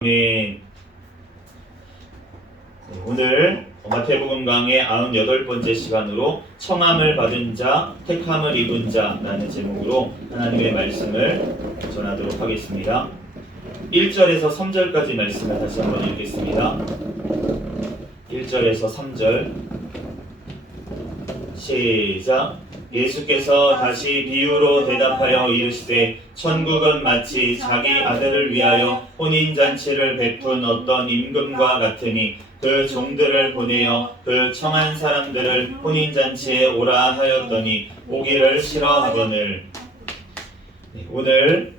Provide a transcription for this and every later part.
네, 오늘 마태복음 강의 98번째 시간으로 청함을 받은 자, 택함을 입은 자라는 제목으로 하나님의 말씀을 전하도록 하겠습니다. 1절에서 3절까지 말씀을 다시 한번 읽겠습니다. 1절에서 3절 시작. 예수께서 다시 비유로 대답하여 이르시되 천국은 마치 자기 아들을 위하여 혼인잔치를 베푼 어떤 임금과 같으니 그 종들을 보내어 그 청한 사람들을 혼인잔치에 오라 하였더니 오기를 싫어하거늘. 오늘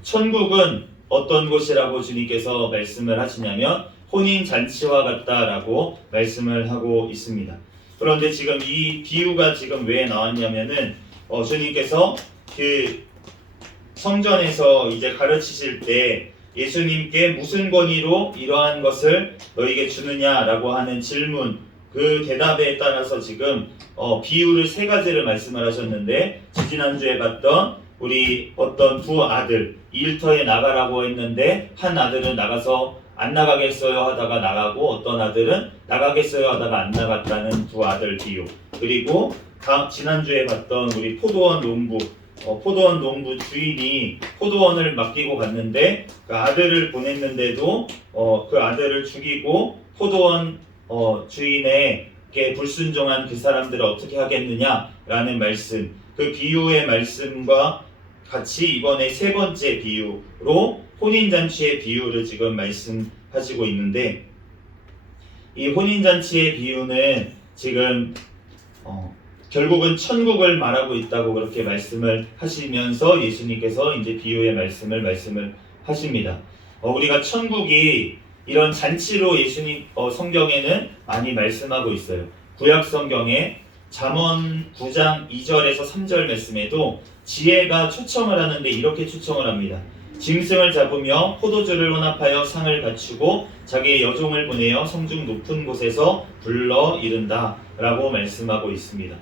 천국은 어떤 곳이라고 주님께서 말씀을 하시냐면 혼인잔치와 같다라고 말씀을 하고 있습니다. 그런데 지금 이 비유가 지금 왜 나왔냐면은 주님께서 그 성전에서 이제 가르치실 때 예수님께 무슨 권위로 이러한 것을 너에게 주느냐라고 하는 질문, 그 대답에 따라서 지금 비유를 세 가지를 말씀을 하셨는데, 지난주에 봤던 우리 어떤 두 아들 일터에 나가라고 했는데 한 아들은 나가서 안 나가겠어요 하다가 나가고 어떤 아들은 나가겠어요 하다가 안 나갔다는 두 아들 비유, 그리고 지난주에 봤던 우리 포도원 농부, 포도원 농부 주인이 포도원을 맡기고 갔는데 그 아들을 보냈는데도 그 아들을 죽이고 포도원 주인에게 불순종한 그 사람들을 어떻게 하겠느냐라는 말씀, 그 비유의 말씀과 같이 이번에 세 번째 비유로 혼인잔치의 비유를 지금 말씀하시고 있는데, 이 혼인잔치의 비유는 지금 결국은 천국을 말하고 있다고 그렇게 말씀을 하시면서 예수님께서 이제 비유의 말씀을 하십니다. 우리가 천국이 이런 잔치로 예수님 성경에는 많이 말씀하고 있어요. 구약 성경에 잠언 9장 2절에서 3절 말씀에도 지혜가 초청을 하는데 이렇게 초청을 합니다. 짐승을 잡으며 포도주를 혼합하여 상을 갖추고 자기의 여종을 보내어 성중 높은 곳에서 불러 이른다 라고 말씀하고 있습니다.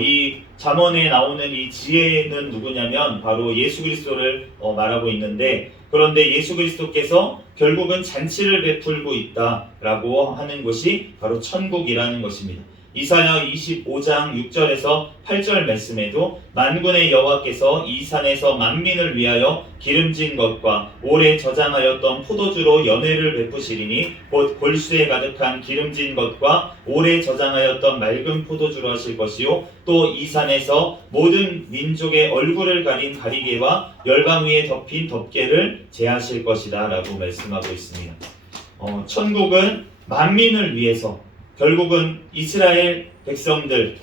이 잠언에 나오는 이 지혜는 누구냐면 바로 예수 그리스도를 말하고 있는데, 그런데 예수 그리스도께서 결국은 잔치를 베풀고 있다라고 하는 것이 바로 천국이라는 것입니다. 이사야 25장 6절에서 8절 말씀에도 만군의 여호와께서 이 산에서 만민을 위하여 기름진 것과 오래 저장하였던 포도주로 연회를 베푸시리니 곧 골수에 가득한 기름진 것과 오래 저장하였던 맑은 포도주로 하실 것이요 또 이 산에서 모든 민족의 얼굴을 가린 가리개와 열방 위에 덮인 덮개를 제하실 것이다 라고 말씀하고 있습니다. 천국은 만민을 위해서, 결국은 이스라엘 백성들을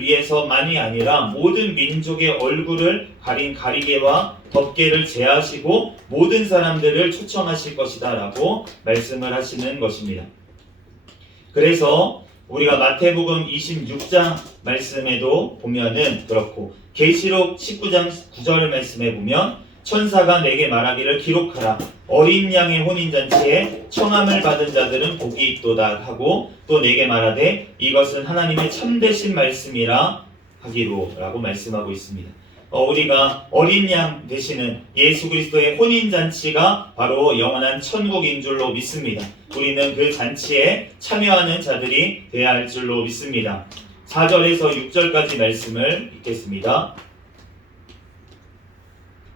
위해서만이 아니라 모든 민족의 얼굴을 가린 가리개와 덮개를 제하시고 모든 사람들을 초청하실 것이다 라고 말씀을 하시는 것입니다. 그래서 우리가 마태복음 26장 말씀에도 보면은 그렇고, 계시록 19장 9절 말씀에 보면 천사가 내게 말하기를 기록하라. 어린 양의 혼인잔치에 청함을 받은 자들은 복이 있도다 하고 또 내게 말하되 이것은 하나님의 참되신 말씀이라 하기로 라고 말씀하고 있습니다. 우리가 어린 양 되시는 예수 그리스도의 혼인잔치가 바로 영원한 천국인 줄로 믿습니다. 우리는 그 잔치에 참여하는 자들이 되어야 할 줄로 믿습니다. 4절에서 6절까지 말씀을 읽겠습니다.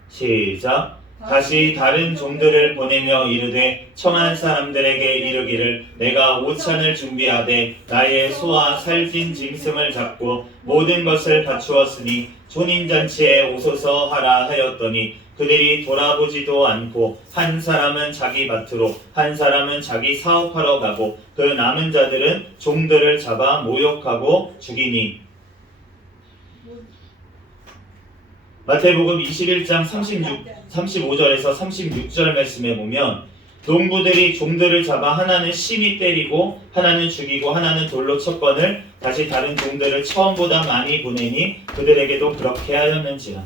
시작. 다시 다른 종들을 보내며 이르되 청한 사람들에게 이르기를 내가 오찬을 준비하되 나의 소와 살찐 짐승을 잡고 모든 것을 갖추었으니 혼인잔치에 오소서 하라 하였더니 그들이 돌아보지도 않고 한 사람은 자기 밭으로 한 사람은 자기 사업하러 가고 그 남은 자들은 종들을 잡아 모욕하고 죽이니. 마태복음 21장 35절에서 36절 말씀에 보면 농부들이 종들을 잡아 하나는 심히 때리고 하나는 죽이고 하나는 돌로 쳤거늘 다시 다른 종들을 처음보다 많이 보내니 그들에게도 그렇게 하였는지라.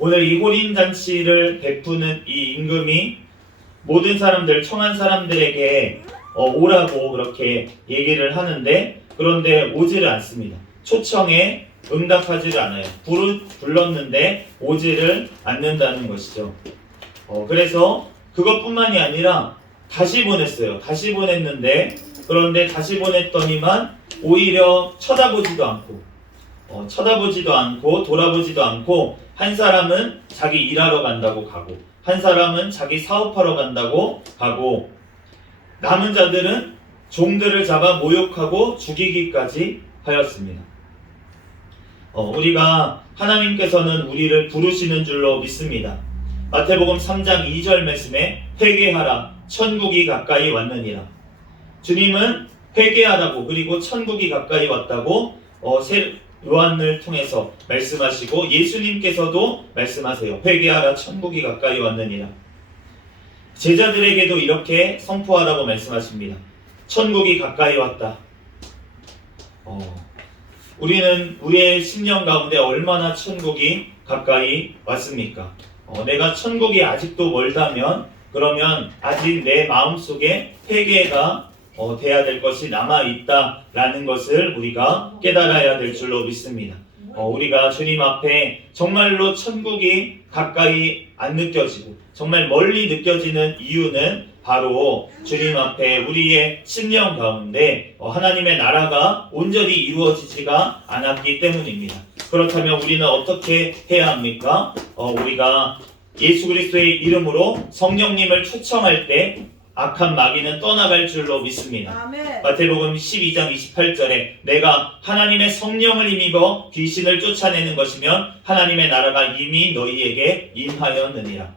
오늘 이 혼인잔치를 베푸는 이 임금이 모든 사람들, 청한 사람들에게 오라고 그렇게 얘기를 하는데, 그런데 오지를 않습니다. 초청에 응답하지를 않아요. 불렀는데 오지를 않는다는 것이죠. 그래서 그것뿐만이 아니라 다시 보냈어요. 다시 보냈는데 그런데 다시 보냈더니만 오히려 쳐다보지도 않고 돌아보지도 않고 한 사람은 자기 일하러 간다고 가고 한 사람은 자기 사업하러 간다고 가고 남은 자들은 종들을 잡아 모욕하고 죽이기까지 하였습니다. 우리가 하나님께서는 우리를 부르시는 줄로 믿습니다. 마태복음 3장 2절 말씀에 회개하라 천국이 가까이 왔느니라. 주님은 회개하라고 그리고 천국이 가까이 왔다고 요한을 통해서 말씀하시고 예수님께서도 말씀하세요. 회개하라 천국이 가까이 왔느니라. 제자들에게도 이렇게 선포하라고 말씀하십니다. 천국이 가까이 왔다. 우리는 우리의 심령 가운데 얼마나 천국이 가까이 왔습니까? 내가 천국이 아직도 멀다면 그러면 아직 내 마음속에 회개가 돼야 될 것이 남아있다라는 것을 우리가 깨달아야 될 줄로 믿습니다. 우리가 주님 앞에 정말로 천국이 가까이 안 느껴지고 정말 멀리 느껴지는 이유는 바로 주님 앞에 우리의 심령 가운데 하나님의 나라가 온전히 이루어지지가 않았기 때문입니다. 그렇다면 우리는 어떻게 해야 합니까? 우리가 예수 그리스도의 이름으로 성령님을 초청할 때 악한 마귀는 떠나갈 줄로 믿습니다. 아멘. 마태복음 12장 28절에 내가 하나님의 성령을 힘입어 귀신을 쫓아내는 것이면 하나님의 나라가 이미 너희에게 임하였느니라.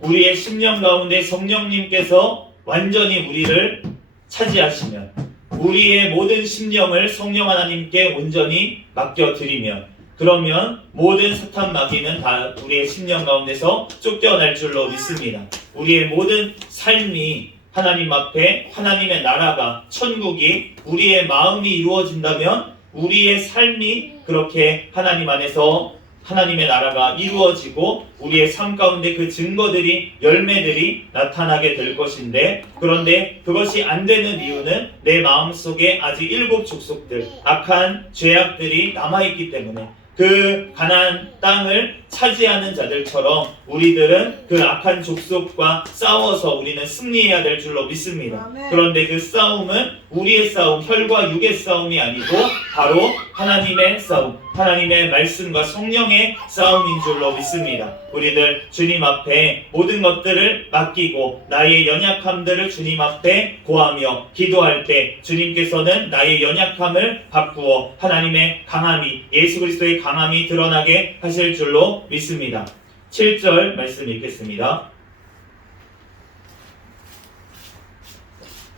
우리의 심령 가운데 성령님께서 완전히 우리를 차지하시면 우리의 모든 심령을 성령 하나님께 온전히 맡겨드리면 그러면 모든 사탄 마귀는 다 우리의 심령 가운데서 쫓겨날 줄로 믿습니다. 우리의 모든 삶이 하나님 앞에 하나님의 나라가 천국이 우리의 마음이 이루어진다면 우리의 삶이 그렇게 하나님 안에서 하나님의 나라가 이루어지고 우리의 삶 가운데 그 증거들이 열매들이 나타나게 될 것인데 그런데 그것이 안 되는 이유는 내 마음속에 아직 7 족속들 악한 죄악들이 남아있기 때문에 그 가나안 땅을 차지하는 자들처럼 우리들은 그 악한 족속과 싸워서 우리는 승리해야 될 줄로 믿습니다. 아멘. 그런데 그 싸움은 우리의 싸움, 혈과 육의 싸움이 아니고 바로 하나님의 싸움, 하나님의 말씀과 성령의 싸움인 줄로 믿습니다. 우리들 주님 앞에 모든 것들을 맡기고 나의 연약함들을 주님 앞에 고하며 기도할 때 주님께서는 나의 연약함을 바꾸어 하나님의 강함이 예수 그리스도의 강함이 드러나게 하실 줄로 믿습니다. 7절 말씀 읽겠습니다.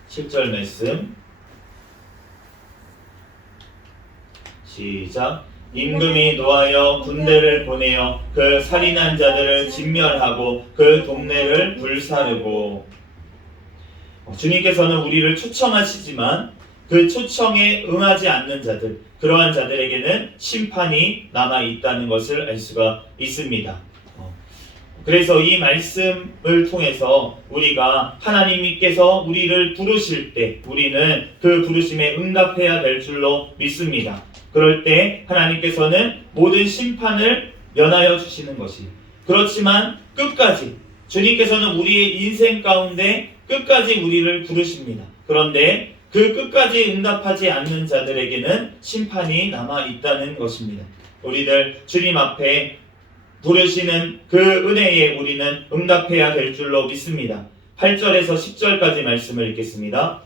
7절 말씀 시작. 임금이 노하여 군대를 보내어 그 살인한 자들을 진멸하고 그 동네를 불사르고. 주님께서는 우리를 초청하시지만 그 초청에 응하지 않는 자들, 그러한 자들에게는 심판이 남아있다는 것을 알 수가 있습니다. 그래서 이 말씀을 통해서 우리가 하나님께서 우리를 부르실 때 우리는 그 부르심에 응답해야 될 줄로 믿습니다. 그럴 때 하나님께서는 모든 심판을 면하여 주시는 것이 그렇지만 끝까지 주님께서는 우리의 인생 가운데 끝까지 우리를 부르십니다. 그런데 그 끝까지 응답하지 않는 자들에게는 심판이 남아있다는 것입니다. 우리들 주님 앞에 부르시는 그 은혜에 우리는 응답해야 될 줄로 믿습니다. 8절에서 10절까지 말씀을 읽겠습니다.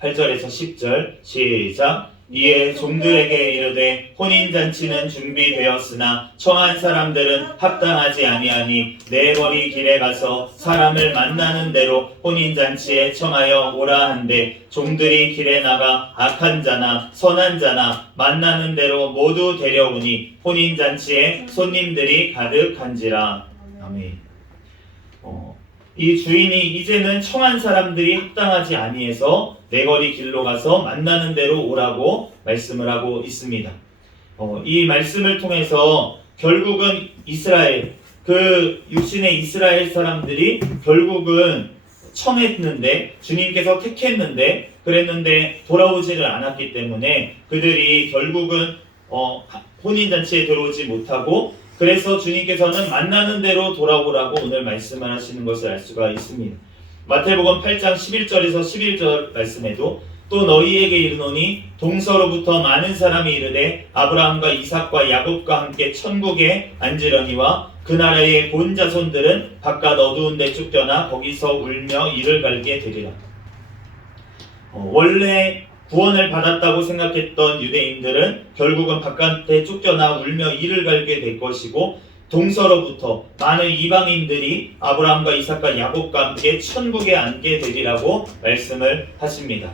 8절에서 10절 시작. 이에 종들에게 이르되 혼인잔치는 준비되었으나 청한 사람들은 합당하지 아니하니 내거리 길에 가서 사람을 만나는 대로 혼인잔치에 청하여 오라 한데 종들이 길에 나가 악한 자나 선한 자나 만나는 대로 모두 데려오니 혼인잔치에 손님들이 가득한지라. 아멘. 이 주인이 이제는 청한 사람들이 합당하지 아니해서 내거리 길로 가서 만나는 대로 오라고 말씀을 하고 있습니다. 이 말씀을 통해서 결국은 이스라엘, 그 육신의 이스라엘 사람들이 결국은 청했는데 주님께서 택했는데 그랬는데 돌아오지를 않았기 때문에 그들이 결국은 혼인잔치에 들어오지 못하고 그래서 주님께서는 만나는 대로 돌아오라고 오늘 말씀을 하시는 것을 알 수가 있습니다. 마태복음 8장 11절에서 11절 말씀에도 또 너희에게 이르노니 동서로부터 많은 사람이 이르되 아브라함과 이삭과 야곱과 함께 천국에 앉으려니와 그 나라의 본 자손들은 바깥 어두운 데 쫓겨나 거기서 울며 이를 갈게 되리라. 원래 구원을 받았다고 생각했던 유대인들은 결국은 바깥에 쫓겨나 울며 이를 갈게 될 것이고, 동서로부터 많은 이방인들이 아브라함과 이삭과 야곱과 함께 천국에 앉게 되리라고 말씀을 하십니다.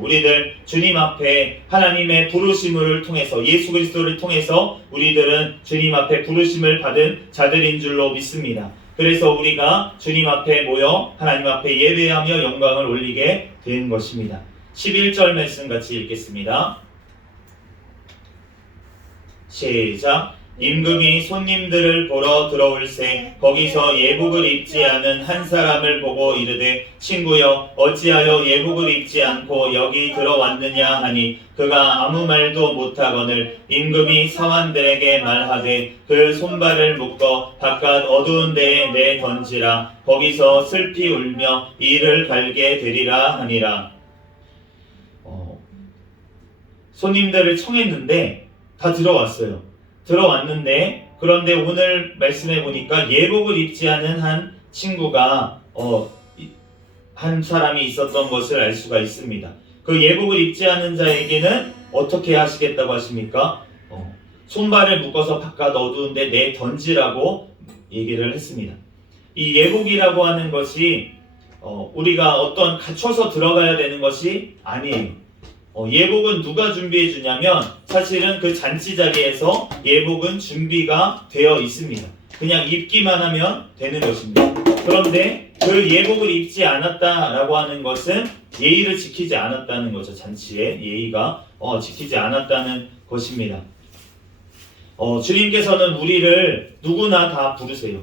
우리들 주님 앞에 하나님의 부르심을 통해서, 예수 그리스도를 통해서 우리들은 주님 앞에 부르심을 받은 자들인 줄로 믿습니다. 그래서 우리가 주님 앞에 모여 하나님 앞에 예배하며 영광을 올리게 된 것입니다. 11절 말씀 같이 읽겠습니다. 시작. 임금이 손님들을 보러 들어올새 거기서 예복을 입지 않은 한 사람을 보고 이르되 친구여 어찌하여 예복을 입지 않고 여기 들어왔느냐 하니 그가 아무 말도 못하거늘 임금이 사환들에게 말하되 그 손발을 묶어 바깥 어두운 데에 내 던지라 거기서 슬피 울며 이를 갈게 되리라 하니라. 손님들을 청했는데 다 들어왔어요. 들어왔는데 그런데 오늘 말씀해 보니까 예복을 입지 않은 한 친구가 한 사람이 있었던 것을 알 수가 있습니다. 그 예복을 입지 않은 자에게는 어떻게 하시겠다고 하십니까? 손발을 묶어서 바깥 어두운데 내 던지라고 얘기를 했습니다. 이 예복이라고 하는 것이 우리가 어떤 갖춰서 들어가야 되는 것이 아니에요. 예복은 누가 준비해 주냐면 사실은 그 잔치 자리에서 예복은 준비가 되어 있습니다. 그냥 입기만 하면 되는 것입니다. 그런데 그 예복을 입지 않았다라고 하는 것은 예의를 지키지 않았다는 거죠. 잔치의 예의가 지키지 않았다는 것입니다. 주님께서는 우리를 누구나 다 부르세요.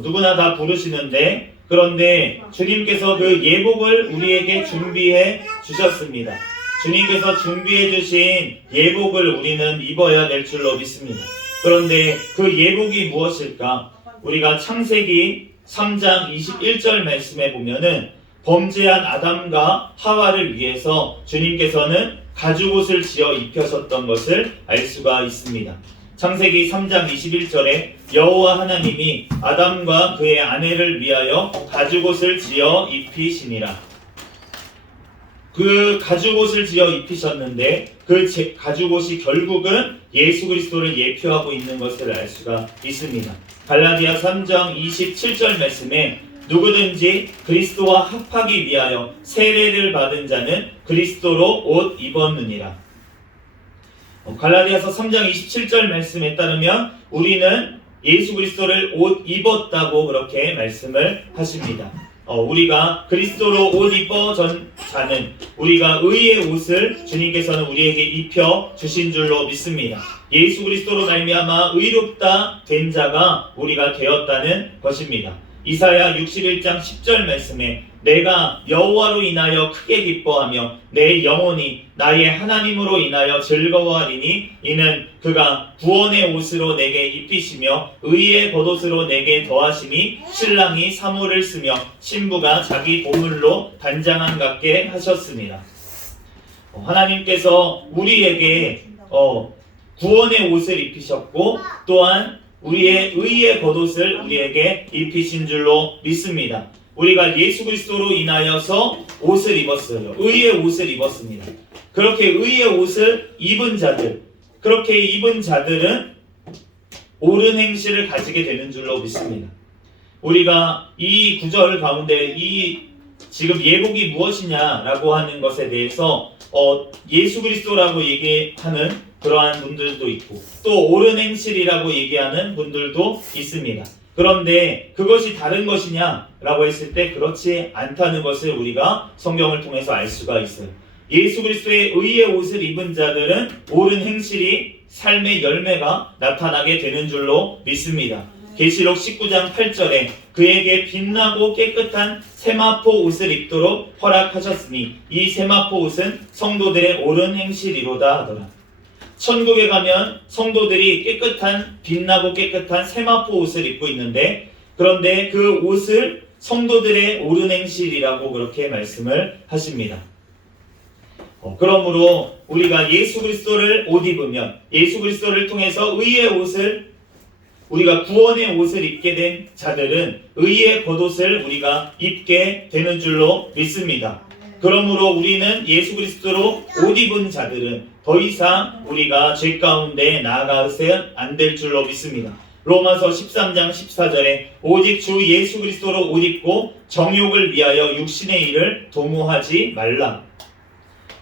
누구나 다 부르시는데 그런데 주님께서 그 예복을 우리에게 준비해 주셨습니다. 주님께서 준비해 주신 예복을 우리는 입어야 될 줄로 믿습니다. 그런데 그 예복이 무엇일까? 우리가 창세기 3장 21절 말씀에 보면은 범죄한 아담과 하와를 위해서 주님께서는 가죽옷을 지어 입혀셨던 것을 알 수가 있습니다. 창세기 3장 21절에 여호와 하나님이 아담과 그의 아내를 위하여 가죽옷을 지어 입히시니라. 그 가죽옷을 지어 입히셨는데 그 가죽옷이 결국은 예수 그리스도를 예표하고 있는 것을 알 수가 있습니다. 갈라디아 3장 27절 말씀에 누구든지 그리스도와 합하기 위하여 세례를 받은 자는 그리스도로 옷 입었느니라. 갈라디아서 3장 27절 말씀에 따르면 우리는 예수 그리스도를 옷 입었다고 그렇게 말씀을 하십니다. 우리가 그리스도로 옷 입어전 자는 우리가 의의 옷을 주님께서는 우리에게 입혀 주신 줄로 믿습니다. 예수 그리스도로 말미암아 의롭다 된 자가 우리가 되었다는 것입니다. 이사야 61장 10절 말씀에 내가 여호와로 인하여 크게 기뻐하며 내 영혼이 나의 하나님으로 인하여 즐거워하리니 이는 그가 구원의 옷으로 내게 입히시며 의의 겉옷으로 내게 더하시니 신랑이 사물을 쓰며 신부가 자기 보물로 단장한 같게 하셨습니다. 하나님께서 우리에게 구원의 옷을 입히셨고 또한 우리의 의의 겉옷을 우리에게 입히신 줄로 믿습니다. 우리가 예수 그리스도로 인하여서 옷을 입었어요. 의의 옷을 입었습니다. 그렇게 의의 옷을 입은 자들, 그렇게 입은 자들은 옳은 행실을 가지게 되는 줄로 믿습니다. 우리가 이 구절 가운데 이 지금 예복이 무엇이냐라고 하는 것에 대해서 예수 그리스도라고 얘기하는 그러한 분들도 있고 또 옳은 행실이라고 얘기하는 분들도 있습니다. 그런데 그것이 다른 것이냐라고 했을 때 그렇지 않다는 것을 우리가 성경을 통해서 알 수가 있어요. 예수 그리스도의 의의 옷을 입은 자들은 옳은 행실이 삶의 열매가 나타나게 되는 줄로 믿습니다. 계시록 19장 8절에 그에게 빛나고 깨끗한 세마포 옷을 입도록 허락하셨으니 이 세마포 옷은 성도들의 옳은 행실이로다 하더라. 천국에 가면 성도들이 깨끗한 빛나고 깨끗한 세마포 옷을 입고 있는데 그런데 그 옷을 성도들의 옳은 행실이라고 그렇게 말씀을 하십니다. 그러므로 우리가 예수 그리스도를 옷 입으면 예수 그리스도를 통해서 의의 옷을 우리가 구원의 옷을 입게 된 자들은 의의 겉옷을 우리가 입게 되는 줄로 믿습니다. 그러므로 우리는 예수 그리스도로 옷 입은 자들은 더 이상 우리가 죄 가운데 나아가서는 안 될 줄로 믿습니다. 로마서 13장 14절에 오직 주 예수 그리스도로 옷 입고 정욕을 위하여 육신의 일을 도모하지 말라.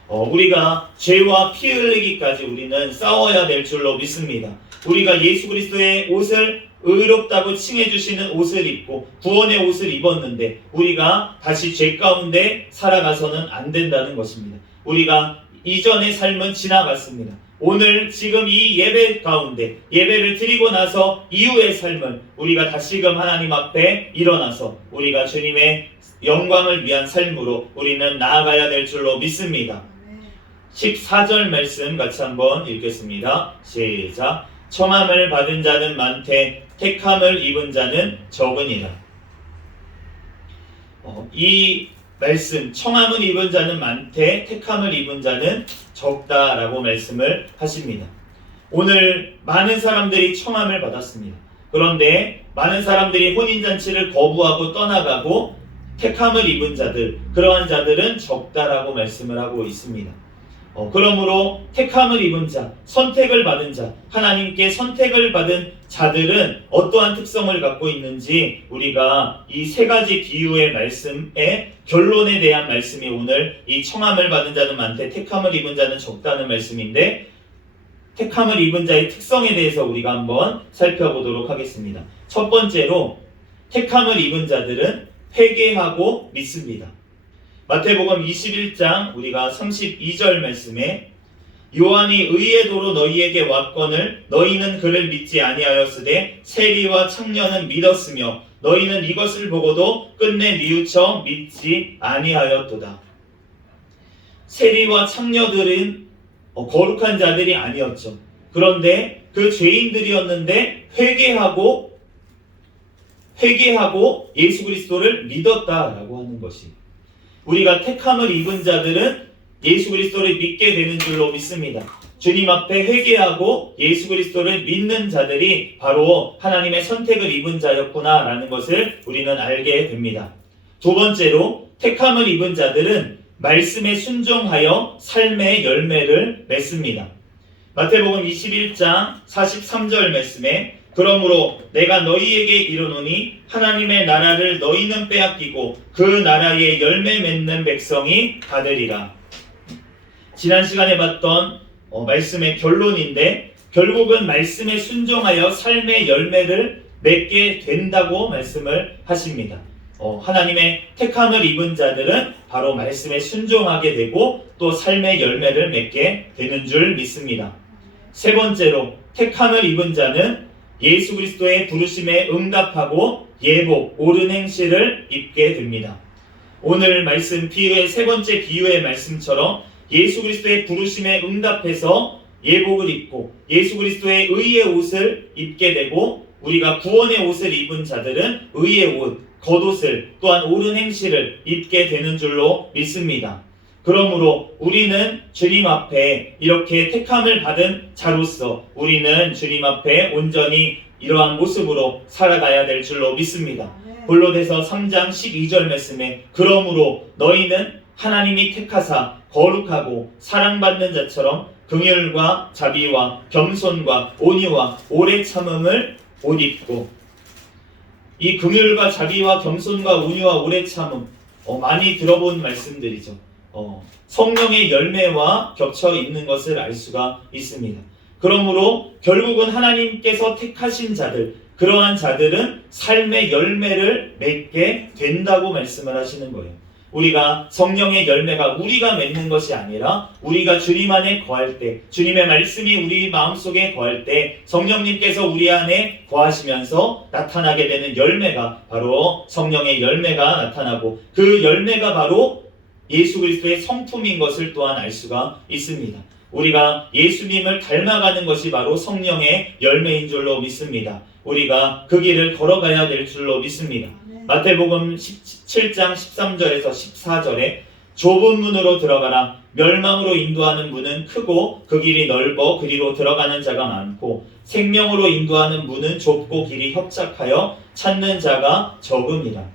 우리가 죄와 피 흘리기까지 우리는 싸워야 될 줄로 믿습니다. 우리가 예수 그리스도의 옷을 의롭다고 칭해 주시는 옷을 입고 구원의 옷을 입었는데 우리가 다시 죄 가운데 살아가서는 안 된다는 것입니다. 우리가 이전의 삶은 지나갔습니다. 오늘 지금 이 예배 가운데 예배를 드리고 나서 이후의 삶은 우리가 다시금 하나님 앞에 일어나서 우리가 주님의 영광을 위한 삶으로 우리는 나아가야 될 줄로 믿습니다. 14절 말씀 같이 한번 읽겠습니다. 시작. 청함을 받은 자는 많되 택함을 입은 자는 적으니라. 이 말씀 청함을 입은 자는 많되 택함을 입은 자는 적다라고 말씀을 하십니다. 오늘 많은 사람들이 청함을 받았습니다. 그런데 많은 사람들이 혼인잔치를 거부하고 떠나가고 택함을 입은 자들, 그러한 자들은 적다라고 말씀을 하고 있습니다. 그러므로 택함을 입은 자, 선택을 받은 자, 하나님께 선택을 받은 자들은 어떠한 특성을 갖고 있는지 우리가 이 세 가지 비유의 말씀의 결론에 대한 말씀이 오늘 이 청함을 받은 자는 많되 택함을 입은 자는 적다는 말씀인데 택함을 입은 자의 특성에 대해서 우리가 한번 살펴보도록 하겠습니다. 첫 번째로 택함을 입은 자들은 회개하고 믿습니다. 마태복음 21장 우리가 32절 말씀에 요한이 의의 도로 너희에게 왔거늘 너희는 그를 믿지 아니하였으되 세리와 청년은 믿었으며 너희는 이것을 보고도 끝내 뉘우쳐 믿지 아니하였도다. 세리와 청년들은 거룩한 자들이 아니었죠. 그런데 그 죄인들이었는데 회개하고 예수 그리스도를 믿었다라고 하는 것이 우리가 택함을 입은 자들은 예수 그리스도를 믿게 되는 줄로 믿습니다. 주님 앞에 회개하고 예수 그리스도를 믿는 자들이 바로 하나님의 선택을 입은 자였구나라는 것을 우리는 알게 됩니다. 두 번째로 택함을 입은 자들은 말씀에 순종하여 삶의 열매를 맺습니다. 마태복음 21장 43절 말씀에 그러므로 내가 너희에게 이르노니 하나님의 나라를 너희는 빼앗기고 그 나라에 열매 맺는 백성이 받으리라. 지난 시간에 봤던 말씀의 결론인데 결국은 말씀에 순종하여 삶의 열매를 맺게 된다고 말씀을 하십니다. 하나님의 택함을 입은 자들은 바로 말씀에 순종하게 되고 또 삶의 열매를 맺게 되는 줄 믿습니다. 세 번째로 택함을 입은 자는 예수 그리스도의 부르심에 응답하고 예복, 옳은 행실을 입게 됩니다. 오늘 말씀 비유의 세 번째 비유의 말씀처럼 예수 그리스도의 부르심에 응답해서 예복을 입고 예수 그리스도의 의의 옷을 입게 되고 우리가 구원의 옷을 입은 자들은 의의 옷, 겉옷을 또한 옳은 행실을 입게 되는 줄로 믿습니다. 그러므로 우리는 주님 앞에 이렇게 택함을 받은 자로서 우리는 주님 앞에 온전히 이러한 모습으로 살아가야 될 줄로 믿습니다. 골로새서 3장 12절 말씀에 그러므로 너희는 하나님이 택하사 거룩하고 사랑받는 자처럼 긍휼과 자비와 겸손과 온유와 오래 참음을 옷 입고 이 긍휼과 자비와 겸손과 온유와 오래 참음 많이 들어본 말씀들이죠. 성령의 열매와 겹쳐 있는 것을 알 수가 있습니다. 그러므로 결국은 하나님께서 택하신 자들, 그러한 자들은 삶의 열매를 맺게 된다고 말씀을 하시는 거예요. 우리가 성령의 열매가 우리가 맺는 것이 아니라 우리가 주님 안에 거할 때, 주님의 말씀이 우리 마음속에 거할 때 성령님께서 우리 안에 거하시면서 나타나게 되는 열매가 바로 성령의 열매가 나타나고 그 열매가 바로 예수 그리스도의 성품인 것을 또한 알 수가 있습니다. 우리가 예수님을 닮아가는 것이 바로 성령의 열매인 줄로 믿습니다. 우리가 그 길을 걸어가야 될 줄로 믿습니다. 마태복음 17장 13절에서 14절에 좁은 문으로 들어가라. 멸망으로 인도하는 문은 크고 그 길이 넓어 그리로 들어가는 자가 많고 생명으로 인도하는 문은 좁고 길이 협착하여 찾는 자가 적음이라.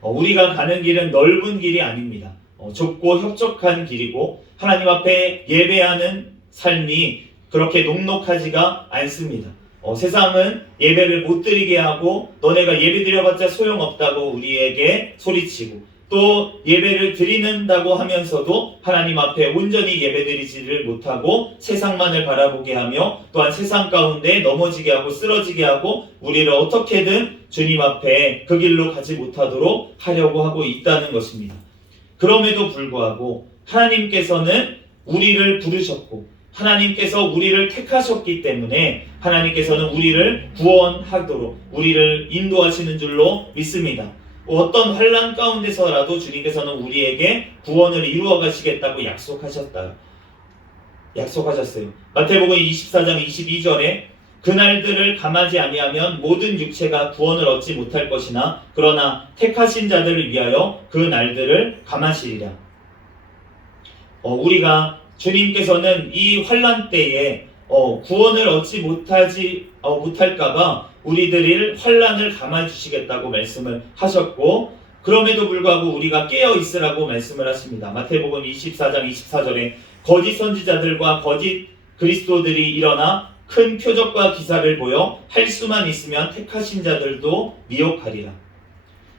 우리가 가는 길은 넓은 길이 아닙니다. 좁고 협착한 길이고 하나님 앞에 예배하는 삶이 그렇게 녹록하지가 않습니다. 세상은 예배를 못 드리게 하고 너네가 예배 드려봤자 소용없다고 우리에게 소리치고 또 예배를 드린다고 하면서도 하나님 앞에 온전히 예배드리지를 못하고 세상만을 바라보게 하며 또한 세상 가운데 넘어지게 하고 쓰러지게 하고 우리를 어떻게든 주님 앞에 그 길로 가지 못하도록 하려고 하고 있다는 것입니다. 그럼에도 불구하고 하나님께서는 우리를 부르셨고 하나님께서 우리를 택하셨기 때문에 하나님께서는 우리를 구원하도록 우리를 인도하시는 줄로 믿습니다. 어떤 환난 가운데서라도 주님께서는 우리에게 구원을 이루어 가시겠다고 약속하셨어요. 마태복음 24장 22절에 그날들을 감하지 아니하면 모든 육체가 구원을 얻지 못할 것이나 그러나 택하신 자들을 위하여 그 날들을 감하시리라. 우리가 주님께서는 이 환난 때에 구원을 얻지 못할까봐 우리들을 환난을 감아 주시겠다고 말씀을 하셨고 그럼에도 불구하고 우리가 깨어 있으라고 말씀을 하십니다. 마태복음 24장 24절에 거짓 선지자들과 거짓 그리스도들이 일어나 큰 표적과 기사를 보여 할 수만 있으면 택하신 자들도 미혹하리라.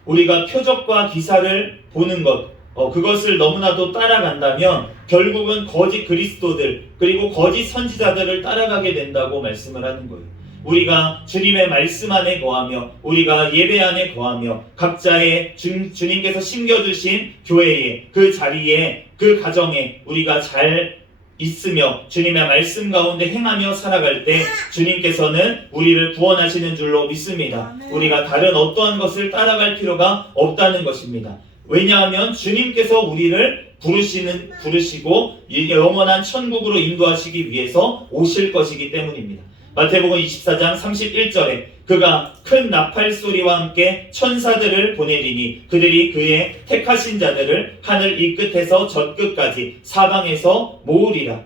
우리가 표적과 기사를 보는 것 그것을 너무나도 따라간다면 결국은 거짓 그리스도들 그리고 거짓 선지자들을 따라가게 된다고 말씀을 하는 거예요. 우리가 주님의 말씀 안에 거하며 우리가 예배 안에 거하며 각자의 주님께서 심겨주신 교회에 그 자리에 그 가정에 우리가 잘 있으며 주님의 말씀 가운데 행하며 살아갈 때 주님께서는 우리를 구원하시는 줄로 믿습니다. 우리가 다른 어떠한 것을 따라갈 필요가 없다는 것입니다. 왜냐하면 주님께서 우리를 부르시고 영원한 천국으로 인도하시기 위해서 오실 것이기 때문입니다. 마태복음 24장 31절에 그가 큰 나팔 소리와 함께 천사들을 보내리니 그들이 그의 택하신 자들을 하늘 이 끝에서 저 끝까지 사방에서 모으리라.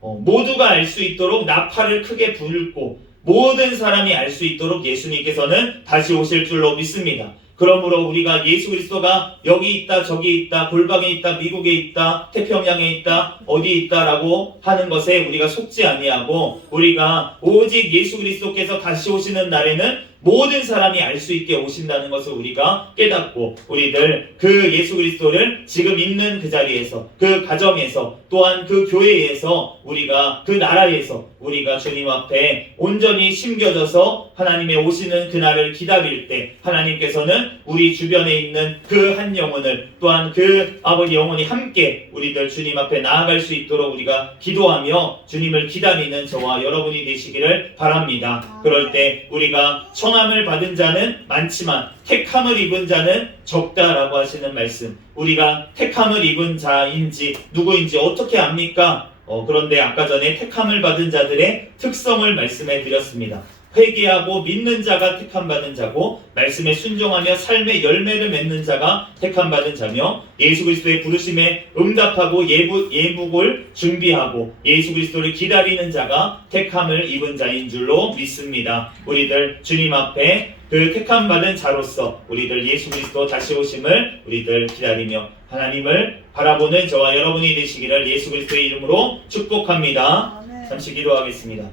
모두가 알 수 있도록 나팔을 크게 불고 모든 사람이 알 수 있도록 예수님께서는 다시 오실 줄로 믿습니다. 그러므로 우리가 예수 그리스도가 여기 있다 저기 있다 골방에 있다 미국에 있다 태평양에 있다 어디 있다라고 하는 것에 우리가 속지 아니하고 우리가 오직 예수 그리스도께서 다시 오시는 날에는 모든 사람이 알 수 있게 오신다는 것을 우리가 깨닫고 우리들 그 예수 그리스도를 지금 있는 그 자리에서 그 가정에서 또한 그 교회에서 우리가 그 나라에서 우리가 주님 앞에 온전히 심겨져서 하나님의 오시는 그날을 기다릴 때 하나님께서는 우리 주변에 있는 그 한 영혼을 또한 그 아버지 영혼이 함께 우리들 주님 앞에 나아갈 수 있도록 우리가 기도하며 주님을 기다리는 저와 여러분이 되시기를 바랍니다. 그럴 때 우리가 청함을 받은 자는 많지만 택함을 입은 자는 적다라고 하시는 말씀. 우리가 택함을 입은 자인지 누구인지 어떻게 압니까? 그런데 아까 전에 택함을 받은 자들의 특성을 말씀해 드렸습니다. 회개하고 믿는 자가 택함받은 자고 말씀에 순종하며 삶의 열매를 맺는 자가 택함받은 자며 예수 그리스도의 부르심에 응답하고 예복을 준비하고 예수 그리스도를 기다리는 자가 택함을 입은 자인 줄로 믿습니다. 우리들 주님 앞에 그 택함받은 자로서 우리들 예수 그리스도 다시 오심을 우리들 기다리며 하나님을 바라보는 저와 여러분이 되시기를 예수 그리스도의 이름으로 축복합니다. 잠시 기도하겠습니다.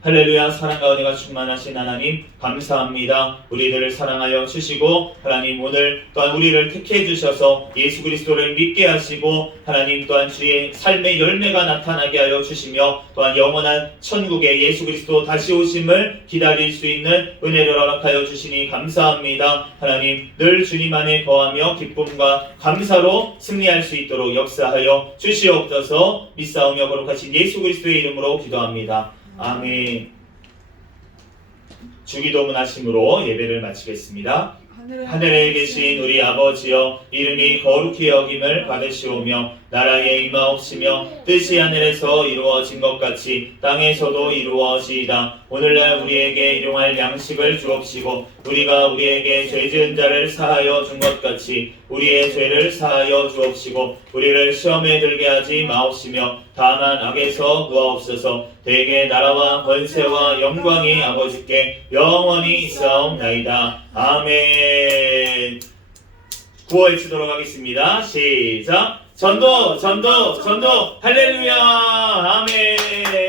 할렐루야. 사랑과 은혜가 충만하신 하나님 감사합니다. 우리들을 사랑하여 주시고 하나님 오늘 또한 우리를 택해 주셔서 예수 그리스도를 믿게 하시고 하나님 또한 주의 삶의 열매가 나타나게 하여 주시며 또한 영원한 천국에 예수 그리스도 다시 오심을 기다릴 수 있는 은혜를 허락하여 주시니 감사합니다. 하나님 늘 주님 안에 거하며 기쁨과 감사로 승리할 수 있도록 역사하여 주시옵소서. 믿사오며 거룩하신 예수 그리스도의 이름으로 기도합니다. 아멘. 주기도문 하심으로 예배를 마치겠습니다. 하늘에 계신 우리 아버지여 이름이 거룩히 여김을 받으시오며 나라의 임하옵시며 뜻이 하늘에서 이루어진 것 같이 땅에서도 이루어지이다. 오늘날 우리에게 일용할 양식을 주옵시고 우리가 우리에게 죄 지은 자를 사하여 준 것 같이 우리의 죄를 사하여 주옵시고 우리를 시험에 들게 하지 마옵시며 다만 악에서 구하옵소서. 대개 나라와 권세와 영광이 아버지께 영원히 있사옵나이다. 아멘. 구호해 주도록 하겠습니다. 시작. 전도 전도 전도 할렐루야. 아멘.